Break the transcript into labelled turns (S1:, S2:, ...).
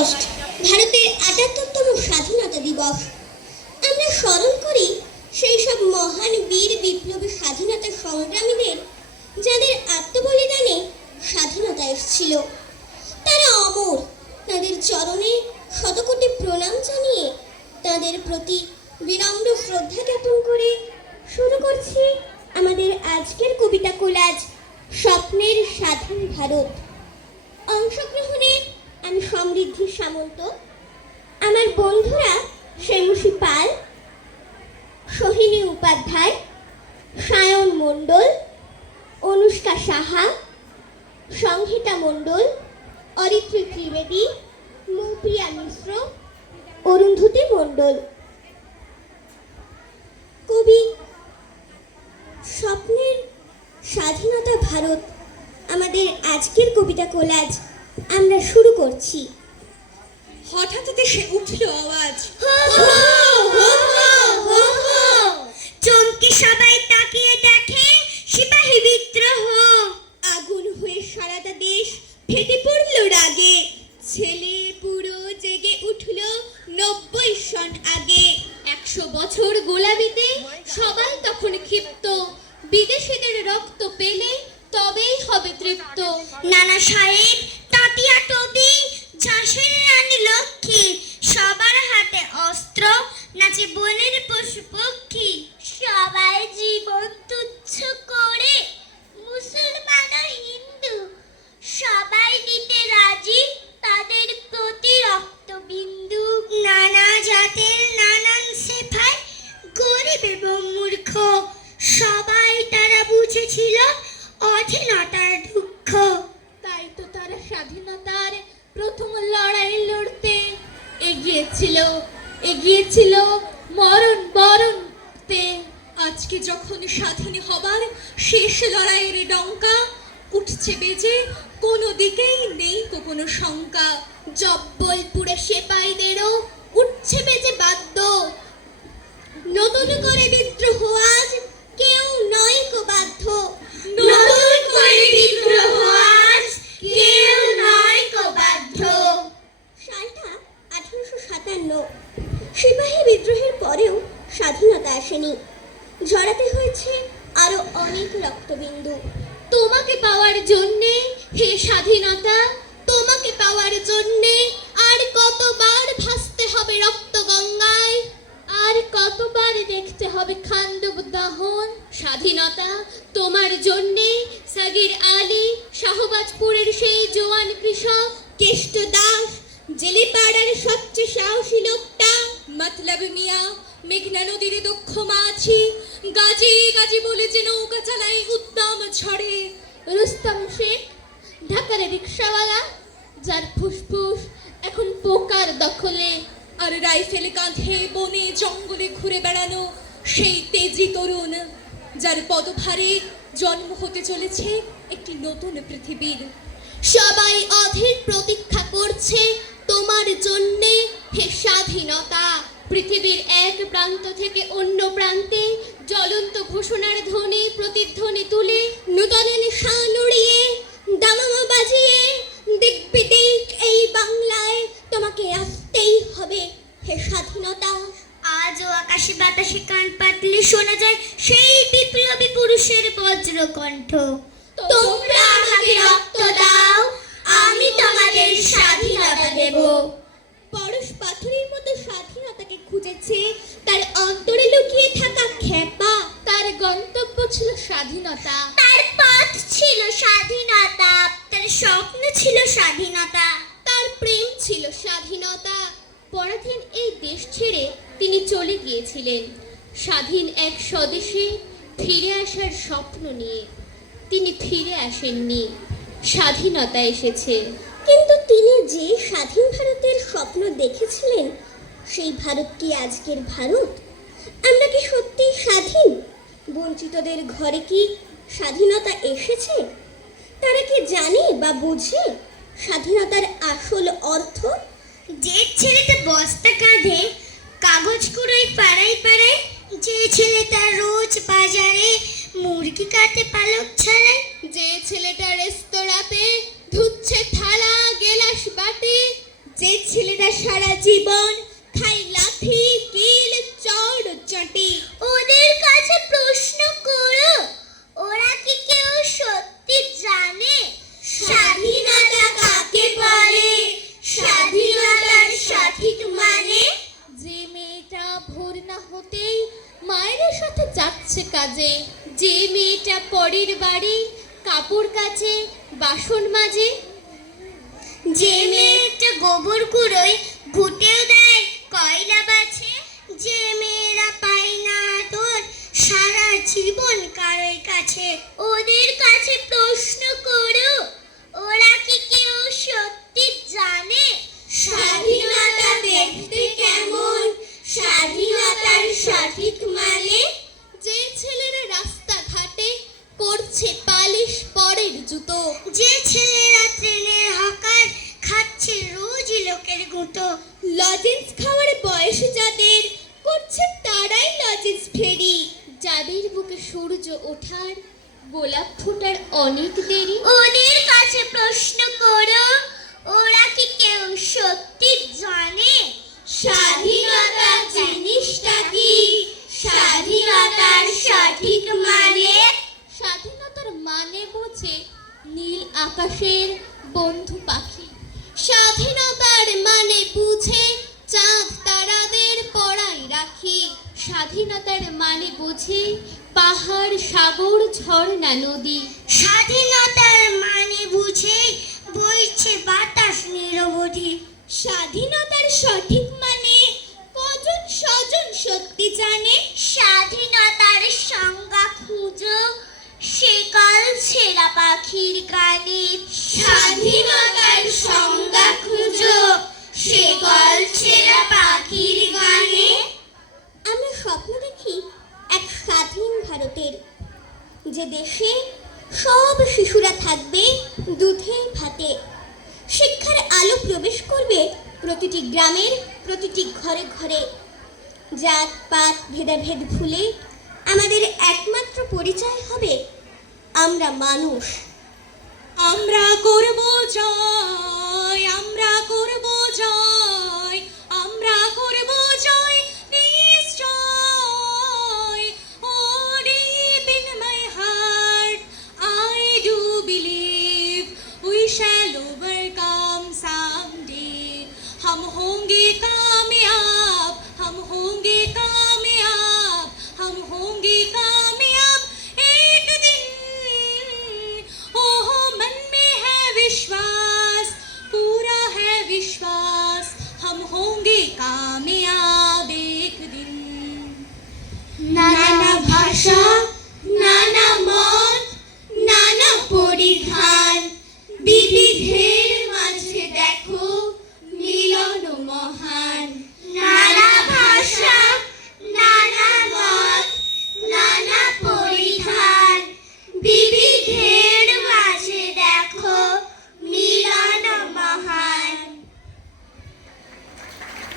S1: August ভারতের আটাত্তরতম স্বাধীনতা দিবস। আমরা স্মরণ করি সেই সব মহান বীর বিপ্লবী স্বাধীনতা সংগ্রামীদের, যাদের আত্মবলিদানে স্বাধীনতা এসেছিল। তারা অমর, তাদের চরণে শতকোটি প্রণাম জানিয়ে তাদের প্রতি বিনম্র শ্রদ্ধা জ্ঞাপন করে শুরু করছি আমাদের আজকের কবিতা কোলাজ, স্বপ্নের স্বাধীন ভারত। অংশগ্রহণে আমি সমৃদ্ধি সামন্ত। আমার বন্ধুরা শ্রেমসী পাল, সোহিনী উপাধ্যায়, সায়ন মণ্ডল, অনুষ্কা সাহা, সংহিতা মণ্ডল, অরিত্রী ত্রিবেদী, মৌপ্রিয়া মিশ্র, অরুন্ধতী মণ্ডল। কবি, স্বপ্নের স্বাধীনতা ভারত, আমাদের আজকের কবিতা কোলাজ। আমরা শুরু করছি।
S2: হঠাৎ সে উঠল আওয়াজ।
S1: চমকে সবাই তাকিয়ে দেখে সিপাহী বিদ্রোহ। আগুন হয়ে সারাটা দেশ ফেটে পড়ল রাগে। ছেলে পুরো জেগে উঠল নব্বই সন আগে।
S3: একশো বছর গোলামিতে সবাই তখন ক্ষিপ্ত। বিদেশিদের রক্ত পেলে তবেই হবে তৃপ্ত।
S1: নানা সাহেব তাতিয়া টবি ঝাঁসের রানী লক্ষ্মী। সবার হাতে অস্ত্র নাচে বনের পশু পক্ষী।
S3: এগিয়েছিল মরণ বরণ তে
S2: আজকে যখন স্বাধীন হবার শেষ লড়াইয়ের ডঙ্কা উঠছে বেজে, কোনো দিকেই নেই তো কোনো শঙ্কা।
S3: জব্বলপুরে সেপাইদেরও উঠছে বেজে বাদ্য।
S1: নতুন করে বিদ্রোহ আজ কেউ নয় কো বাধ্য
S2: নতুন করে বিদ্রোহ
S1: আজ কেউ নয় কো বাধ্য সালটা আঠারোশো সাতান্ন সিপাহী বিদ্রোহের পরেও স্বাধীনতা আসেনি ঝরাতে হয়েছে আরও অনেক রক্তবিন্দু
S3: তোমাকে পাওয়ার জন্যে? হে স্বাধীনতা, তোমাকে পাওয়ার জন্যে আর কতবার ভাসতে হবে রক্ত গঙ্গায়? আর কতবার দেখতে হবে খান্ডব দহন? স্বাধীনতা, তোমার জন্যে সাগির আলী, শাহবাজপুরের সেই জোয়ান কৃষক
S1: কেষ্ট দাস, জেলেপাড়ার সবচেয়ে সাহসী লোকটা
S2: মতলব মিয়া, মেঘনা নদীর দক্ষ মাছি গাজি গাজি বলে যে নৌকা চালাই উদ্দাম ঝড়ে।
S3: রুস্তম শেখ ঢাকার রিক্সাওয়ালা, যার ফুসফুস এখন পোকার দখলে।
S2: আর রাইফেল কাঁধে বনে জঙ্গলে ঘুরে বেড়ানো সেই তেজি তরুণ, যার পদভারে জন্ম হতে চলেছে একটি নতুন পৃথিবীর।
S3: সবাই অধীর প্রতীক্ষা করছে তোমার জন্যে হে স্বাধীনতা। পৃথিবীর এক প্রান্ত থেকে অন্য প্রান্তে জ্বলন্ত ঘোষণার ধ্বনি, প্রতিধ্বনি তুলে
S1: নূতন নিশান উড়িয়ে দামামা বাজিয়ে দিক এই বাংলায় তোমাকে আসতেই হবে হে স্বাধীনতা। আজও আকাশে বাতাসে কান পাতলে শোনা যায় সেই বিপ্লবী পুরুষের বজ্রকণ্ঠ। খুঁজেছে। তার অন্তরে লুকিয়ে থাকা খেপা
S3: তার গন্তব্য ছিল স্বাধীনতা।
S1: তার পথ ছিল স্বাধীনতা তার স্বপ্ন ছিল স্বাধীনতা।
S3: তার প্রেম ছিল স্বাধীনতা। পরাধীন এই দেশ ছেড়ে তিনি চলে গিয়েছিলেন। স্বাধীন এক স্বদেশে ফিরে আসার স্বপ্ন নিয়ে। তিনি ফিরে আসেননি। স্বাধীনতা এসেছে।
S1: কিন্তু তিনি যে স্বাধীন ভারতের স্বপ্ন দেখেছিলেন সেই ভারত কি আজকের ভারত? আমরা কি সত্যি স্বাধীন? বঞ্চিতদের ঘরে কি স্বাধীনতা এসেছে? তারা কি জানে বা বোঝে স্বাধীনতার আসল অর্থ? যে ছেলেটা বস্তা কাঁধে কাগজ কুড়োয় পাড়ায় পাড়ায়, যে ছেলেটা রোজ বাজারে মুরগি কাটে পালক ছাড়ায়,
S3: যে ছেলেটা রেস্তোরাঁতে ধুচ্ছে থালা, গেলাস বাটি,
S1: যে
S4: ছেলেটা সারা জীবন খায় লাথি কিল চড় ওদের কাছে প্রশ্ন করো, ওরা কি কেউ সত্যি জানে? স্বাধীনতা কাকে বলে? স্বাধীনতার সঠিক মানে?
S3: যে মেয়েটা ভোর না হতেই মায়ের সাথে যাচ্ছে কাজে। যে মেয়েটা পরের বাড়ি কাপড় কাচে, বাসন মাজে।
S4: যে মেয়েটা গোবর কুড়োয়, ঘুটেও দেয় যে মেয়েরা পায় না তোর সারা জীবন কারোর কাছে ওদের কাছে প্রশ্ন করো। ওরা কি কেউ সত্যি জানে? স্বাধীনতা দেখতে কেমন? স্বাধীনতার সঠিক মানে?
S3: যে ছেলেরা রাস্তাঘাটে করছে পালিশ পরের জুতো।
S4: যে ছেলেরা ট্রেনের হকার খাচ্ছে রোজ লোকের গুঁতো। লজেন্স খাওয়ার বয়স যাদের করছে তারাই লজেন্স ফেরি
S3: যাদের বুকে সূর্য ওঠার গোলাপ ফোটার অনেক দেরি।
S4: ওদের কাছে প্রশ্ন করো ওরা কি কেউ সত্যি জানে? স্বাধীনতা জিনিসটা কি? স্বাধীনতার সঠিক মানে?
S3: স্বাধীনতার মানে বোঝে নীল আকাশের বন্ধু পাখি। স্বাধীনতার মানে বুঝে চাঁদ তারাদের পড়াই রাখি। স্বাধীনতার মানে বুঝে পাহাড় সাগর ঝর্ণা নদী?
S4: স্বাধীনতার মানে বুঝে বইছে বাতাস নিরবধি। স্বাধীনতার সঠিক মানে কজন স্বজন সত্যি জানে? স্বাধীনতার সংজ্ঞা খুঁজো সেকাল ছেঁড়া পাখির গানে স্বাধীনতার সংজ্ঞা খুঁজো সেকাল ছেঁড়া পাখির গানে আমরা স্বপ্ন দেখি এক স্বাধীন ভারতের যে দেশে সব শিশুরা থাকবে দুধে ভাতে। শিক্ষার আলো প্রবেশ করবে প্রতিটি গ্রামের প্রতিটি ঘরে ঘরে। জাত, পাত, ভেদাভেদ ভুলে আমাদের একমাত্র পরিচয় হবে আমরা মানুষ।
S2: আমরা করব জয়। हम होंगे कामयाब हम होंगे कामयाब हम होंगे कामयाब